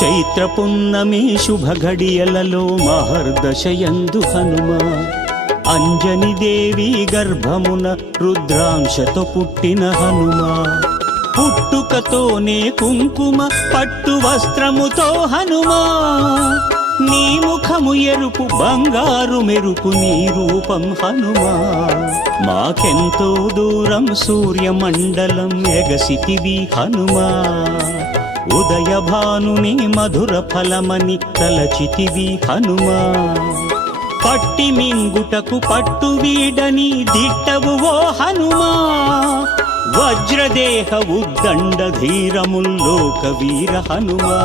చైత్ర పున్నమి శుభ ఘడియలలో మహర్దశయందు హనుమ అంజని దేవి గర్భమున రుద్రాంశతో పుట్టిన హనుమ పుట్టుకతోనే కుంకుమ పట్టు వస్త్రముతో హనుమా నీ ముఖము ఎరుపు బంగారు మెరుపు నీ రూపం హనుమా మాకెంతో దూరం సూర్యమండలం ఎగసితివి హనుమా ఉదయ భానుని మధుర ఫలమని తలచితివి హనుమా పట్టి మింగుటకు పట్టు వీడని దిట్టవు ఓ హనుమా వజ్రదేహ ఉద్దండ ధీరముల్లోక వీర హనుమా